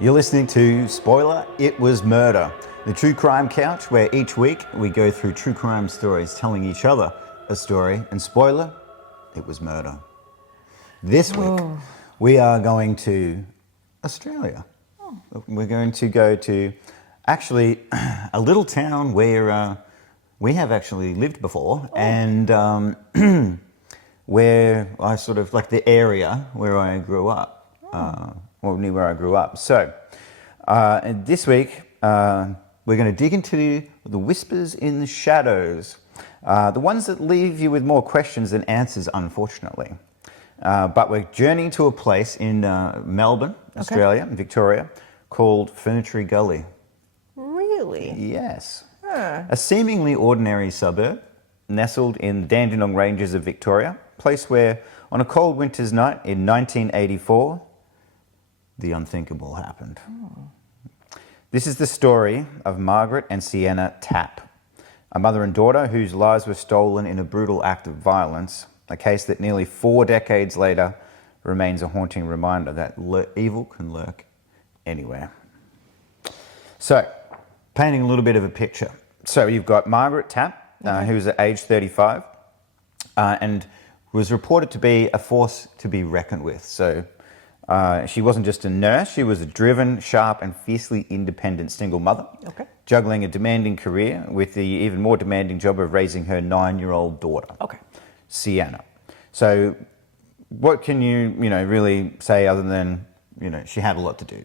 You're listening to Spoiler, It Was Murder, the true crime couch where each week we go through true crime stories telling each other a story, and spoiler, it was murder. This week we are going to Australia. We're going to go to actually a little town where we have actually lived before, and where I sort of like the area where I grew up. Or near where I grew up. So and this week we're going to dig into the whispers in the shadows, the ones that leave you with more questions than answers, unfortunately. But we're journeying to a place in Melbourne, Australia, Victoria, called Ferntree Gully. Really? Yes. A seemingly ordinary suburb nestled in the Dandenong Ranges of Victoria, a place where on a cold winter's night in 1984, the unthinkable happened. This is the story of Margaret and Seana Tapp, a mother and daughter whose lives were stolen in a brutal act of violence, a case that nearly 4 decades later remains a haunting reminder that evil can lurk anywhere. So, painting a little bit of a picture. So you've got Margaret Tapp, who was at age 35, and was reported to be a force to be reckoned with. So she wasn't just a nurse, she was a driven, sharp and fiercely independent single mother, juggling a demanding career with the even more demanding job of raising her 9-year-old daughter, Seana. So what can you really say other than, she had a lot to do.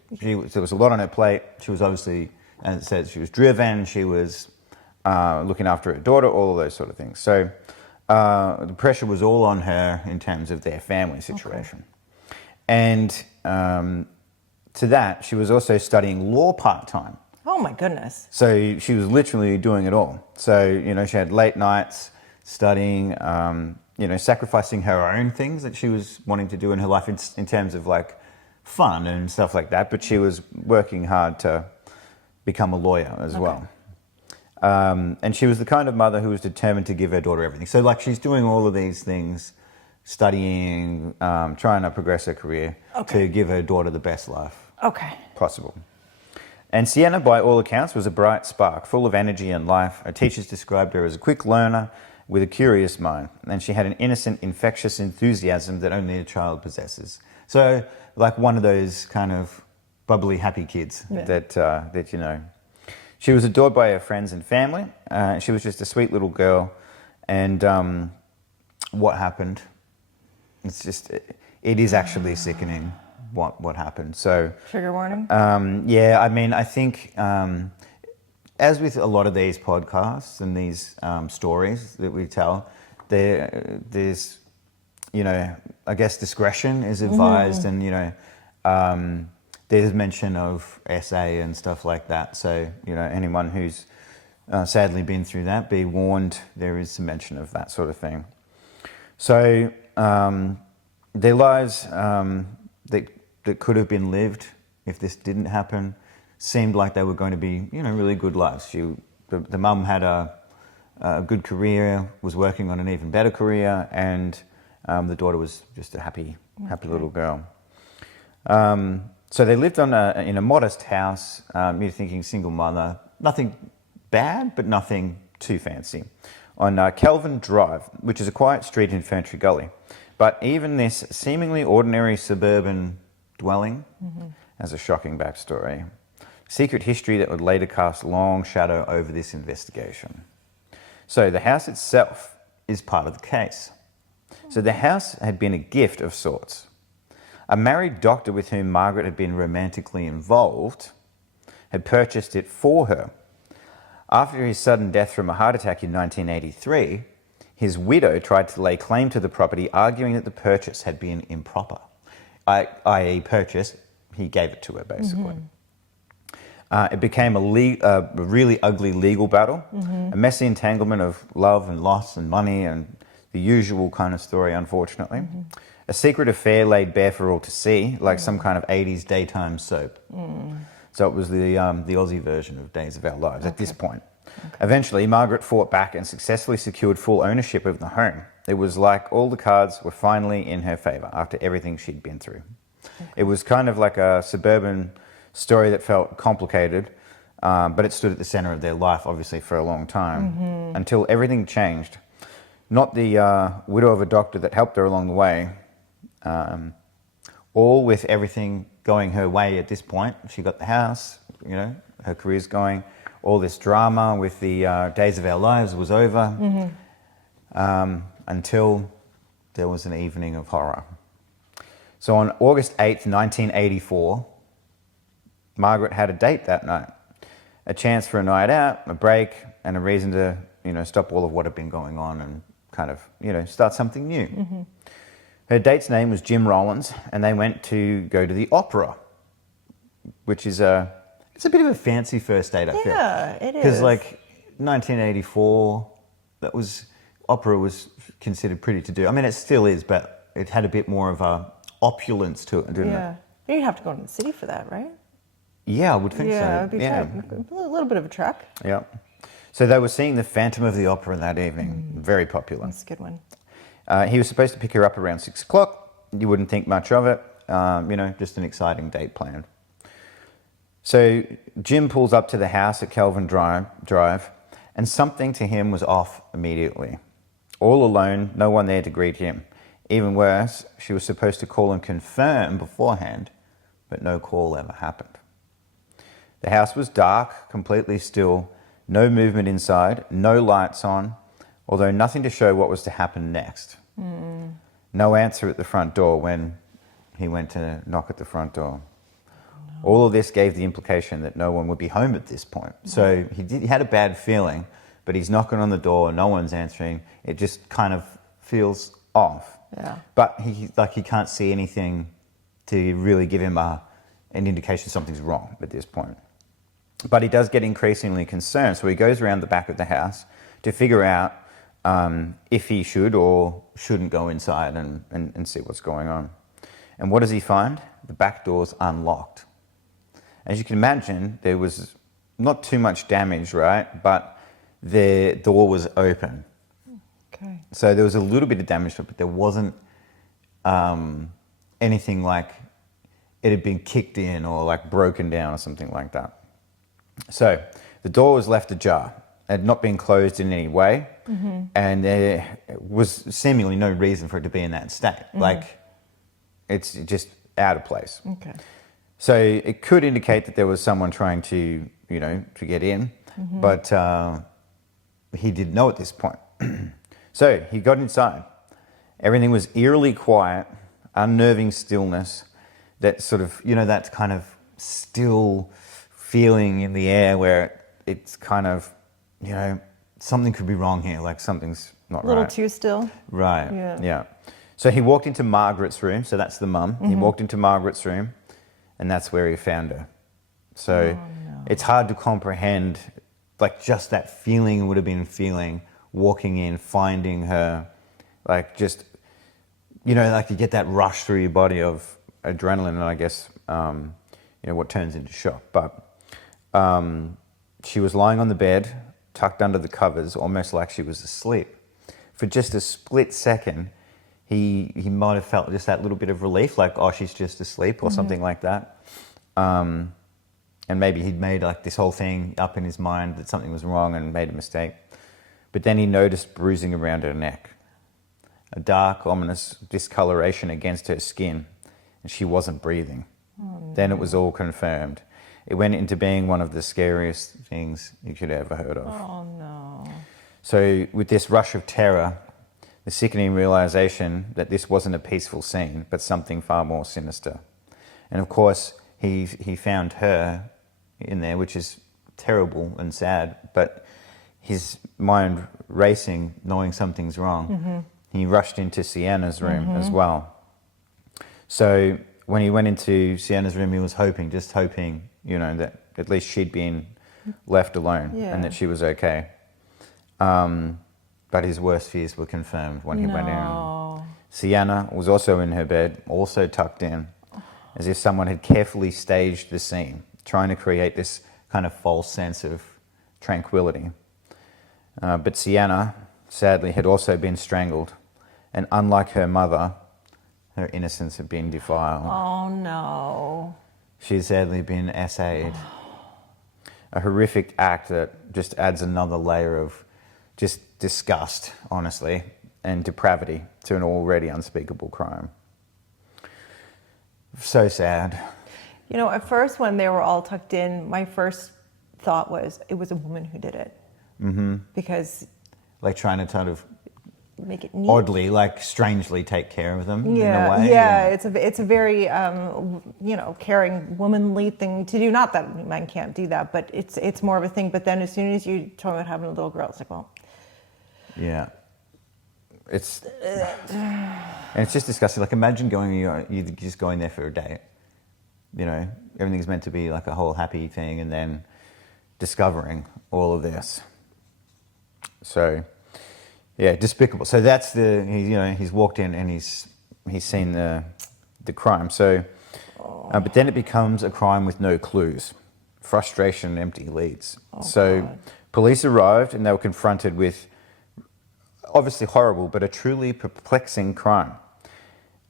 There was a lot on her plate. She was obviously, as it says, she was driven, she was looking after her daughter, all of those sort of things. So the pressure was all on her in terms of their family situation. And to that, she was also studying law part-time. Oh my goodness. So she was literally doing it all. So, she had late nights studying, sacrificing her own things that she was wanting to do in her life in terms of like fun and stuff like that. But she was working hard to become a lawyer as well. And she was the kind of mother who was determined to give her daughter everything. So like she's doing all of these things, studying, trying to progress her career to give her daughter the best life possible. And Seana, by all accounts, was a bright spark, full of energy and life. Her teachers described her as a quick learner with a curious mind, and she had an innocent, infectious enthusiasm that only a child possesses. So, like one of those kind of bubbly, happy kids that. She was adored by her friends and family. She was just a sweet little girl, and what happened? It is actually sickening what happened. So trigger warning. I think as with a lot of these podcasts and these stories that we tell, there's I guess discretion is advised, and there's mention of SA and stuff like that. So anyone who's sadly been through that, be warned. There is some mention of that sort of thing. So their lives that could have been lived if this didn't happen seemed like they were going to be, really good lives. The mum had a good career, was working on an even better career, and the daughter was just a happy little girl. So they lived in a modest house. You're thinking single mother, nothing bad, but nothing too fancy, on Kelvin Drive, which is a quiet street in Ferntree Gully. But even this seemingly ordinary suburban dwelling has a shocking backstory. Secret history that would later cast long shadow over this investigation. So the house itself is part of the case. So the house had been a gift of sorts. A married doctor with whom Margaret had been romantically involved had purchased it for her. After his sudden death from a heart attack in 1983, his widow tried to lay claim to the property, arguing that the purchase had been improper. I.e. purchase, he gave it to her, basically. It became a really ugly legal battle, a messy entanglement of love and loss and money and the usual kind of story, unfortunately. A secret affair laid bare for all to see, like some kind of 80s daytime soap. So it was the Aussie version of Days of Our Lives at this point. Eventually, Margaret fought back and successfully secured full ownership of the home. It was like all the cards were finally in her favour after everything she'd been through. It was kind of like a suburban story that felt complicated, but it stood at the center of their life, obviously, for a long time, until everything changed. Not the widow of a doctor that helped her along the way, all with everything going her way at this point. She got the house, her career's going. All this drama with the days of our lives was over, until there was an evening of horror. So on August 8th, 1984, Margaret had a date that night. A chance for a night out, a break, and a reason to, stop all of what had been going on and kind of, start something new. Her date's name was Jim Rollins, and they went to go to the opera, which is it's a bit of a fancy first date, I feel. Yeah, it is. Because 1984, opera was considered pretty to do. I mean, it still is, but it had a bit more of a opulence to it, didn't it? You'd have to go to the city for that, right? Yeah, I would think so. Yeah, it'd be a little bit of a trek. Yeah. So they were seeing the Phantom of the Opera that evening. Very popular. That's a good one. He was supposed to pick her up around 6 o'clock. You wouldn't think much of it. Just an exciting date planned. So Jim pulls up to the house at Kelvin Drive, and something to him was off immediately. All alone, no one there to greet him. Even worse, she was supposed to call and confirm beforehand, but no call ever happened. The house was dark, completely still, no movement inside, no lights on, although nothing to show what was to happen next. No answer at the front door when he went to knock at the front door. All of this gave the implication that no one would be home at this point. So he had a bad feeling, but he's knocking on the door, no one's answering. It just kind of feels off. Yeah. But he can't see anything to really give him an indication something's wrong at this point. But he does get increasingly concerned, so he goes around the back of the house to figure out if he should or shouldn't go inside and see what's going on. And what does he find? The back door's unlocked. As you can imagine, there was not too much damage, right? But the door was open. Okay. So there was a little bit of damage to it, but there wasn't anything like it had been kicked in or like broken down or something like that. So the door was left ajar. It had not been closed in any way, and there was seemingly no reason for it to be in that state. Like, it's just out of place. Okay. So it could indicate that there was someone trying to get in, but he didn't know at this point. So he got inside. Everything was eerily quiet, unnerving stillness, that sort of, that kind of still feeling in the air where it's kind of, something could be wrong here, like something's not right. A little too still. Right, Yeah. So he walked into Margaret's room, so that's the mum. He walked into Margaret's room, and that's where he found her. So it's hard to comprehend, like just that feeling he would have been feeling, walking in, finding her, like just, like you get that rush through your body of adrenaline and I guess, what turns into shock. But she was lying on the bed, tucked under the covers, almost like she was asleep. For just a split second, he might have felt just that little bit of relief, like, oh, she's just asleep or something like that. And maybe he'd made like this whole thing up in his mind that something was wrong and made a mistake. But then he noticed bruising around her neck, a dark, ominous discoloration against her skin, and she wasn't breathing. Then it was all confirmed. It went into being one of the scariest things you could ever heard of. Oh, no. So with this rush of terror, the sickening realization that this wasn't a peaceful scene, but something far more sinister. And of course, he found her in there, which is terrible and sad, but his mind racing, knowing something's wrong. He rushed into Seana's room as well. So when he went into Seana's room, he was just hoping, that at least she'd been left alone and that she was okay. But his worst fears were confirmed when he went in. Seana was also in her bed, also tucked in, as if someone had carefully staged the scene, trying to create this kind of false sense of tranquility. But Seana, sadly, had also been strangled, and unlike her mother, her innocence had been defiled. Oh, no. she's sadly been essayed. A horrific act that just adds another layer of just disgust, honestly, and depravity to an already unspeakable crime. So sad. You know, at first when they were all tucked in, my first thought was it was a woman who did it. Mm-hmm. Because... Like trying to kind of make it neat. Oddly, like strangely take care of them Yeah, in a way. yeah, it's a very caring, womanly thing to do. Not that men can't do that, but it's more of a thing. But then as soon as you talk about having a little girl, it's like, well, yeah, and it's just disgusting. Like imagine you just going there for a date. You know, everything's meant to be like a whole happy thing, and then discovering all of this. So. Yeah, despicable. So that's he's walked in and he's seen the crime. So, but then it becomes a crime with no clues, frustration, and empty leads. God. Police arrived and they were confronted with obviously horrible, but a truly perplexing crime.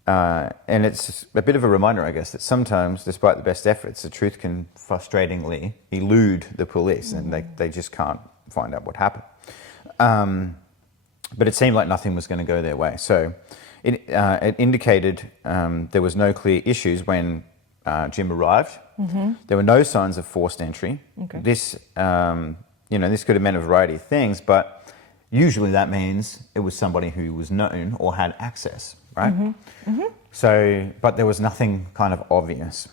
And it's a bit of a reminder, I guess, that sometimes, despite the best efforts, the truth can frustratingly elude the police, and they just can't find out what happened. But it seemed like nothing was going to go their way. So it indicated there was no clear issues when Jim arrived. Mm-hmm. There were no signs of forced entry. Okay. This could have meant a variety of things, but usually that means it was somebody who was known or had access, right? Mm-hmm. Mm-hmm. So, but there was nothing kind of obvious.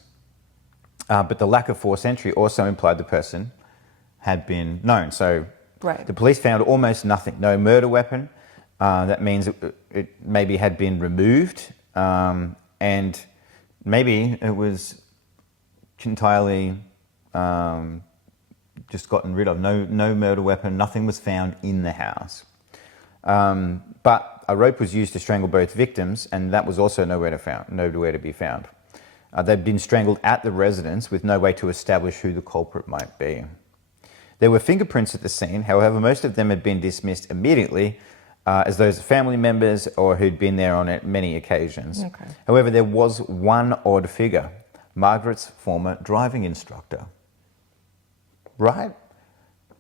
But the lack of forced entry also implied the person had been known. So. Right. The police found almost nothing. No murder weapon. That means it maybe had been removed, and maybe it was entirely just gotten rid of. No murder weapon. Nothing was found in the house. But a rope was used to strangle both victims, and that was also nowhere to be found. They'd been strangled at the residence with no way to establish who the culprit might be. There were fingerprints at the scene, however, most of them had been dismissed immediately as those of family members or who'd been there on many occasions. Okay. However, there was one odd figure, Margaret's former driving instructor. Right?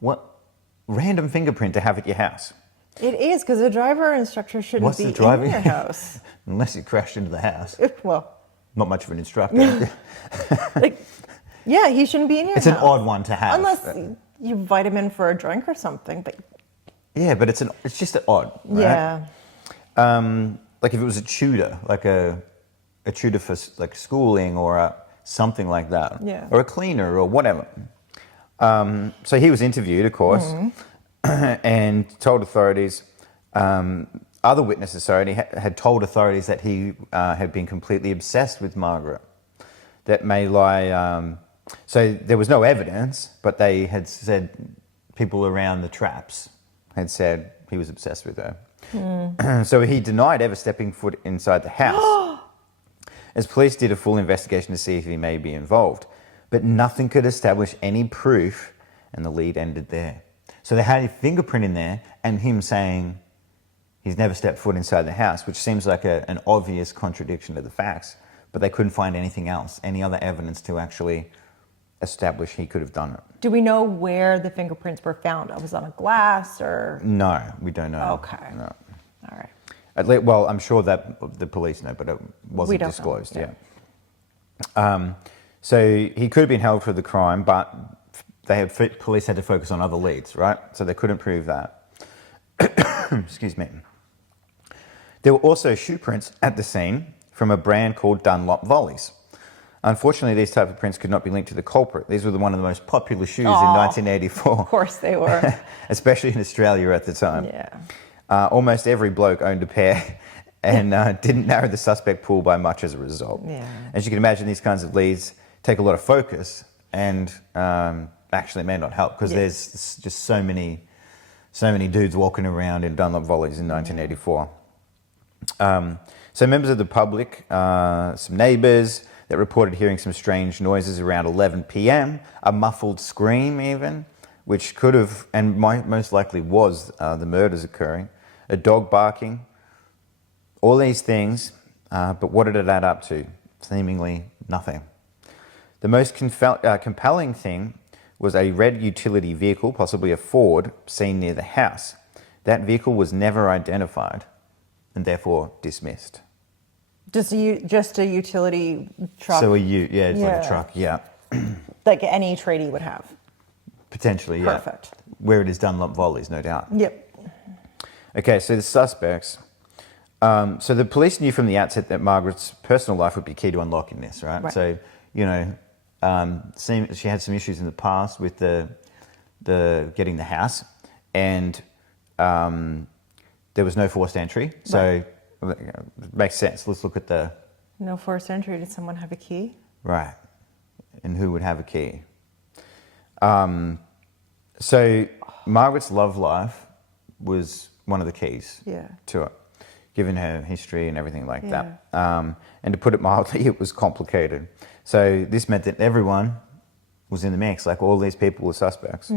What random fingerprint to have at your house? It is, because a driver instructor shouldn't be in your house. Unless you crashed into the house. Well. Not much of an instructor. Yeah, he shouldn't be in your house. It's an odd one to have. Unless you invite him in for a drink or something. But yeah, but it's just odd, right? Yeah. Like if it was a tutor, like a tutor for like schooling or something like that. Yeah. Or a cleaner or whatever. So he was interviewed, of course, and told authorities, other witnesses, had told authorities that he had been completely obsessed with Margaret. That may lie... So there was no evidence, but they had said, people around the Trapps had said he was obsessed with her. So he denied ever stepping foot inside the house, as police did a full investigation to see if he may be involved. But nothing could establish any proof, and the lead ended there. So they had a fingerprint in there, and him saying he's never stepped foot inside the house, which seems like an obvious contradiction to the facts, but they couldn't find anything else, any other evidence to actually establish he could have done it. Do we know where the fingerprints were found? Was it on a glass or? No, we don't know. Okay. No. All right. Well, I'm sure that the police know, but it wasn't disclosed. Yeah. So he could have been held for the crime, but police had to focus on other leads, right? So they couldn't prove that. Excuse me. There were also shoe prints at the scene from a brand called Dunlop Volleys. Unfortunately, these type of prints could not be linked to the culprit. These were one of the most popular shoes in 1984. Of course they were. Especially in Australia at the time. Yeah. Almost every bloke owned a pair and didn't narrow the suspect pool by much as a result. Yeah. As you can imagine, these kinds of leads take a lot of focus and actually may not help because there's just so many dudes walking around in Dunlop Volleys in 1984. So members of the public, some neighbours, that reported hearing some strange noises around 11 p.m, a muffled scream even, which could have, and most likely was, the murders occurring, a dog barking, all these things, but what did it add up to? Seemingly nothing. The most compelling thing was a red utility vehicle, possibly a Ford, seen near the house. That vehicle was never identified and therefore dismissed. Just a utility truck. So like a truck, yeah. Like any tradie would have. Potentially, yeah. Perfect. Where it is Dunlop volleys, no doubt. Yep. Okay, so the suspects. So the police knew from the outset that Margaret's personal life would be key to unlocking this, right? So, she had some issues in the past with the getting the house, and there was no forced entry. So it makes sense. Let's look at the... No forced entry. Did someone have a key? Right. And who would have a key? So Margaret's love life was one of the keys to it, given her history and everything like that. And to put it mildly, it was complicated. So this meant that everyone was in the mix, like all these people were suspects.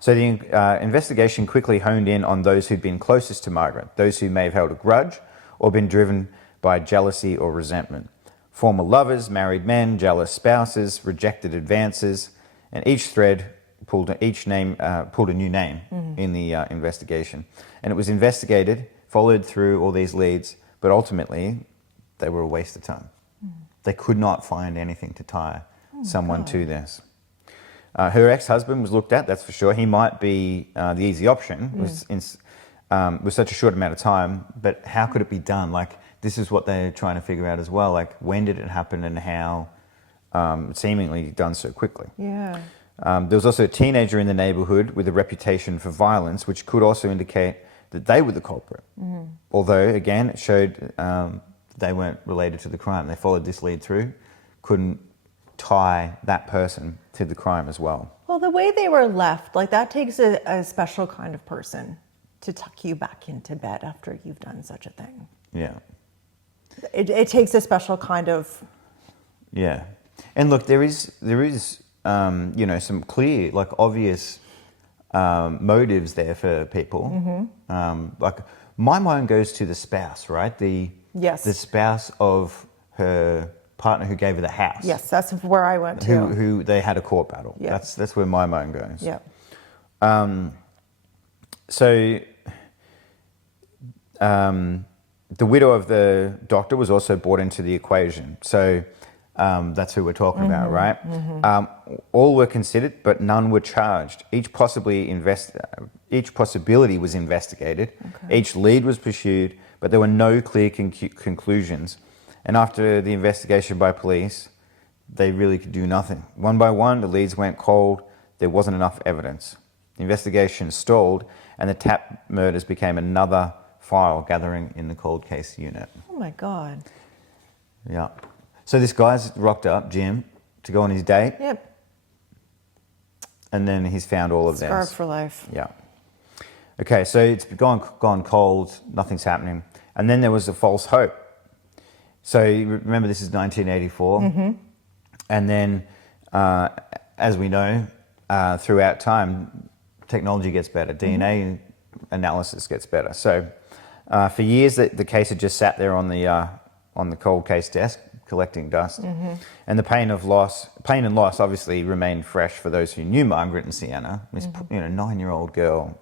So the investigation quickly honed in on those who'd been closest to Margaret, those who may have held a grudge or been driven by jealousy or resentment. Former lovers, married men, jealous spouses, rejected advances, and each thread pulled a new name in the investigation. And it was investigated, followed through all these leads, but ultimately they were a waste of time. They could not find anything to tie someone to this. Her ex-husband was looked at, that's for sure. He might be the easy option with such a short amount of time, but how could it be done? Like, this is what they're trying to figure out as well. Like, when did it happen and how seemingly done so quickly? Yeah. There was also a teenager in the neighbourhood with a reputation for violence, which could also indicate that they were the culprit. Although, again, it showed they weren't related to the crime. They followed this lead through, couldn't tie that person to the crime as well. Well, the way they were left, like that takes a special kind of person to tuck you back into bed after you've done such a thing. Yeah. It takes a special kind of... Yeah. And look, there is some clear, like obvious motives there for people. Like my mind goes to the spouse, right? The spouse of her partner who gave her the house. Yes, that's where I went to. Who they had a court battle. Yeah. That's where my mind goes. Yeah. The widow of the doctor was also brought into the equation. So that's who we're talking about, right? All were considered, but none were charged. Each possibility was investigated. Okay. Each lead was pursued, but there were no clear conclusions. And after the investigation by police, they really could do nothing. One by one, the leads went cold. There wasn't enough evidence. The investigation stalled, and the Tapp murders became another file gathering in the cold case unit. Oh my God. Yeah. So this guy's rocked up, Jim, to go on his date. Yep. And then he's found all of this. Scarred for life. Yeah. Okay, so it's gone cold, nothing's happening. And then there was a false hope. So remember, this is 1984. And then, as we know, throughout time, technology gets better. DNA analysis gets better. So for years, the case had just sat there on the cold case desk, collecting dust. And the pain and loss obviously remained fresh for those who knew Margaret and Seana, this 9-year-old girl.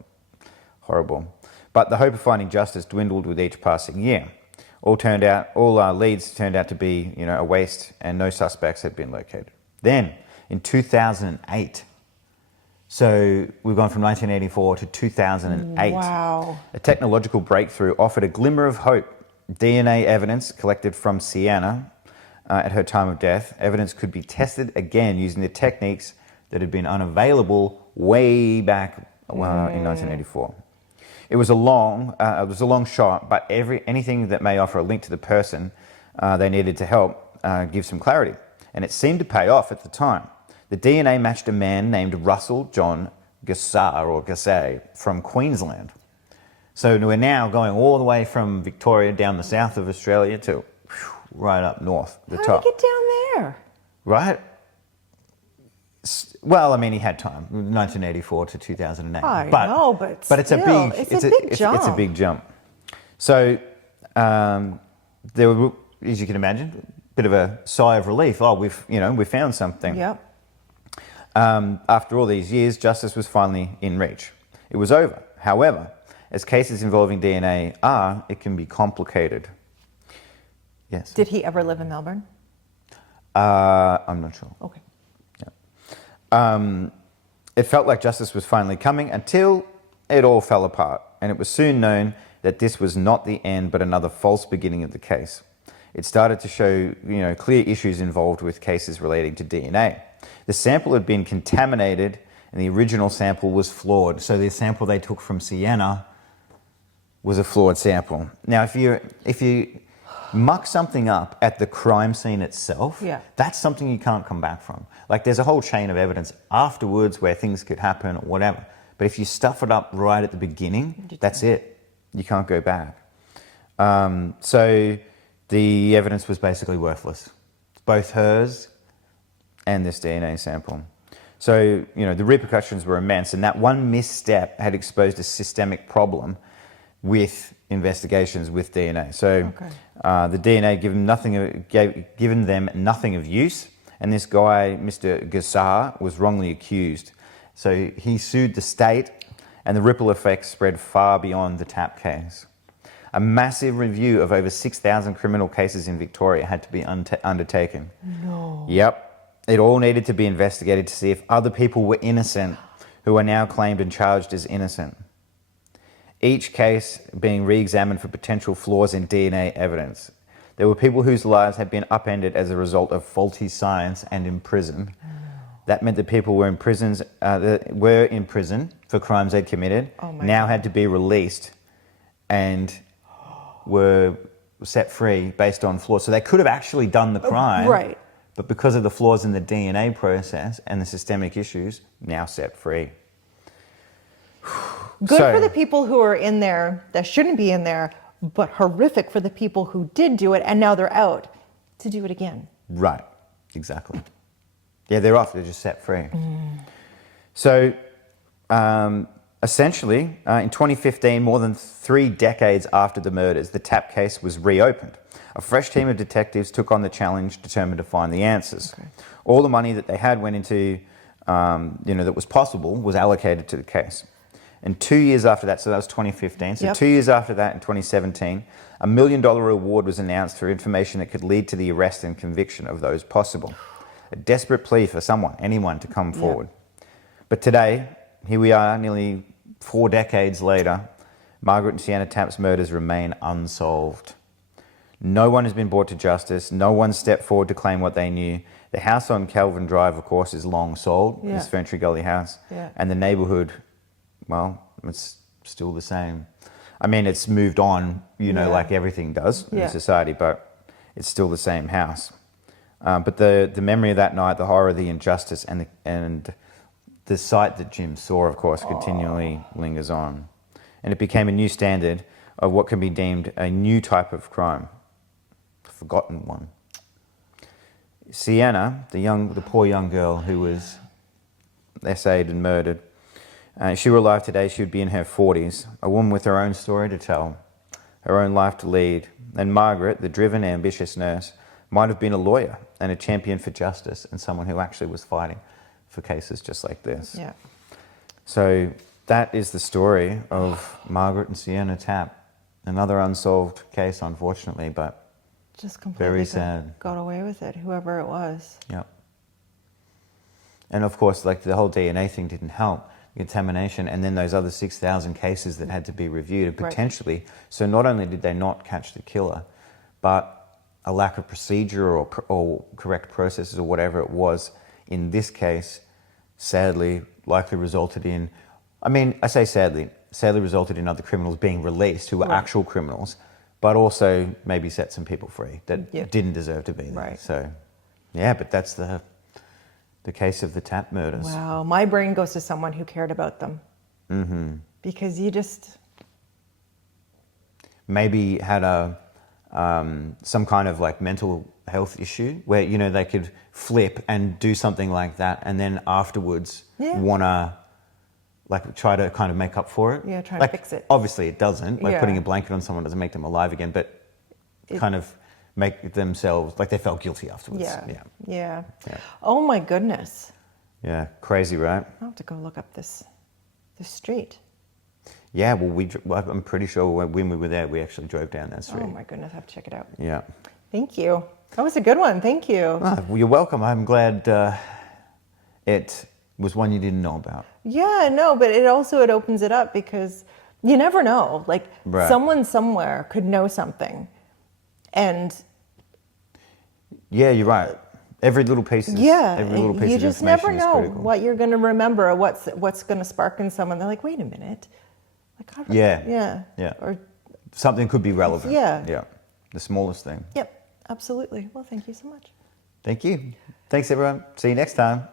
Horrible. But the hope of finding justice dwindled with each passing year. All leads turned out to be, a waste, and no suspects had been located. Then, in 2008, so we've gone from 1984 to 2008. Wow. A technological breakthrough offered a glimmer of hope. DNA evidence collected from Seana at her time of death. Evidence could be tested again using the techniques that had been unavailable way back in 1984. It was a long shot, but anything that may offer a link to the person they needed to help give some clarity. And it seemed to pay off at the time. The DNA matched a man named Russell John Gassay from Queensland. So we're now going all the way from Victoria down the south of Australia to right up north, the top. How did he get down there? Right? Well, I mean, he had time, 1984 to 2008. I know, but still, it's a big jump. It's a big jump. So there were, as you can imagine, bit of a sigh of relief. Oh, we found something. Yep. After all these years, justice was finally in reach. It was over. However, as cases involving DNA are, it can be complicated. Yes. Did he ever live in Melbourne? I'm not sure. Okay. It felt like justice was finally coming until it all fell apart, and it was soon known that this was not the end but another false beginning of the case. It started to show, clear issues involved with cases relating to DNA. The sample had been contaminated and the original sample was flawed. So the sample they took from Seana was a flawed sample. Now, if you muck something up at the crime scene itself, that's something you can't come back from. Like, there's a whole chain of evidence afterwards where things could happen or whatever. But if you stuff it up right at the beginning, that's it. You can't go back. So the evidence was basically worthless. Both hers and this DNA sample. So, the repercussions were immense, and that one misstep had exposed a systemic problem with investigations with DNA. So the DNA given them nothing of use, and this guy, Mr. Gassar, was wrongly accused. So he sued the state, and the ripple effects spread far beyond the Tapp case. A massive review of over 6,000 criminal cases in Victoria had to be undertaken. No. Yep. It all needed to be investigated to see if other people were innocent who are now claimed and charged as innocent. Each case being re-examined for potential flaws in DNA evidence. There were people whose lives had been upended as a result of faulty science and imprisoned. That meant that people were in prison for crimes they'd committed, now had to be released and were set free based on flaws. So they could have actually done the crime, right? But because of the flaws in the DNA process and the systemic issues, now set free. Good for the people who are in there that shouldn't be in there, but horrific for the people who did do it and now they're out to do it again. Right, exactly. Yeah, they're off, they're just set free. So essentially, in 2015, more than 3 decades after the murders, the Tapp case was reopened. A fresh team of detectives took on the challenge, determined to find the answers. All the money that they had went into, that was possible, was allocated to the case. And 2 years after that, so that was 2015, so 2 years after that, in 2017, a $1 million reward was announced for information that could lead to the arrest and conviction of those possible. A desperate plea for anyone to come forward. But today, here we are, nearly 4 decades later, Margaret and Seana Tapp's murders remain unsolved. No one has been brought to justice. No one stepped forward to claim what they knew. The house on Kelvin Drive, of course, is long sold. This Ferntree Gully house. And the neighbourhood, well, it's still the same. I mean, it's moved on, like everything does in society, but it's still the same house. But the memory of that night, the horror, the injustice, and the sight that Jim saw, of course, continually lingers on. And it became a new standard of what can be deemed a new type of crime, a forgotten one. Seana, the poor young girl who was essayed and murdered, if she were alive today, she would be in her 40s, a woman with her own story to tell, her own life to lead. And Margaret, the driven, ambitious nurse, might have been a lawyer and a champion for justice and someone who actually was fighting for cases just like this. So that is the story of Margaret and Seana Tapp. Another unsolved case, unfortunately, but just completely very sad. Got away with it, whoever it was. And of course, like, the whole DNA thing didn't help. Contamination, and then those other 6,000 cases that had to be reviewed, and potentially, so not only did they not catch the killer, but a lack of procedure or correct processes or whatever it was in this case, sadly, likely resulted in, I say sadly resulted in other criminals being released who were actual criminals, but also maybe set some people free that didn't deserve to be there. So, but that's the case of the Tapp murders. Wow, my brain goes to someone who cared about them. Because you just... Maybe had some kind of like mental health issue where, they could flip and do something like that and then afterwards want to like try to kind of make up for it. Try to fix it. Obviously it doesn't. Like putting a blanket on someone doesn't make them alive again, but kind of make themselves like they felt guilty afterwards. Yeah. Oh my goodness. Yeah, crazy, right? I'll have to go look up this street. Yeah, well, I'm pretty sure when we were there, we actually drove down that street. Oh my goodness, I have to check it out. Yeah. Thank you. That was a good one. Thank you. Well, you're welcome. I'm glad it was one you didn't know about. Yeah, no, but it opens it up because you never know. Like someone somewhere could know something, and yeah, you're right. Every little piece is you just never know critical. what you're going to remember or what's going to spark in someone. They're like, wait a minute, like yeah, or something could be relevant. Yeah, the smallest thing. Yep, absolutely. Well, thank you so much. Thank you. Thanks, everyone. See you next time.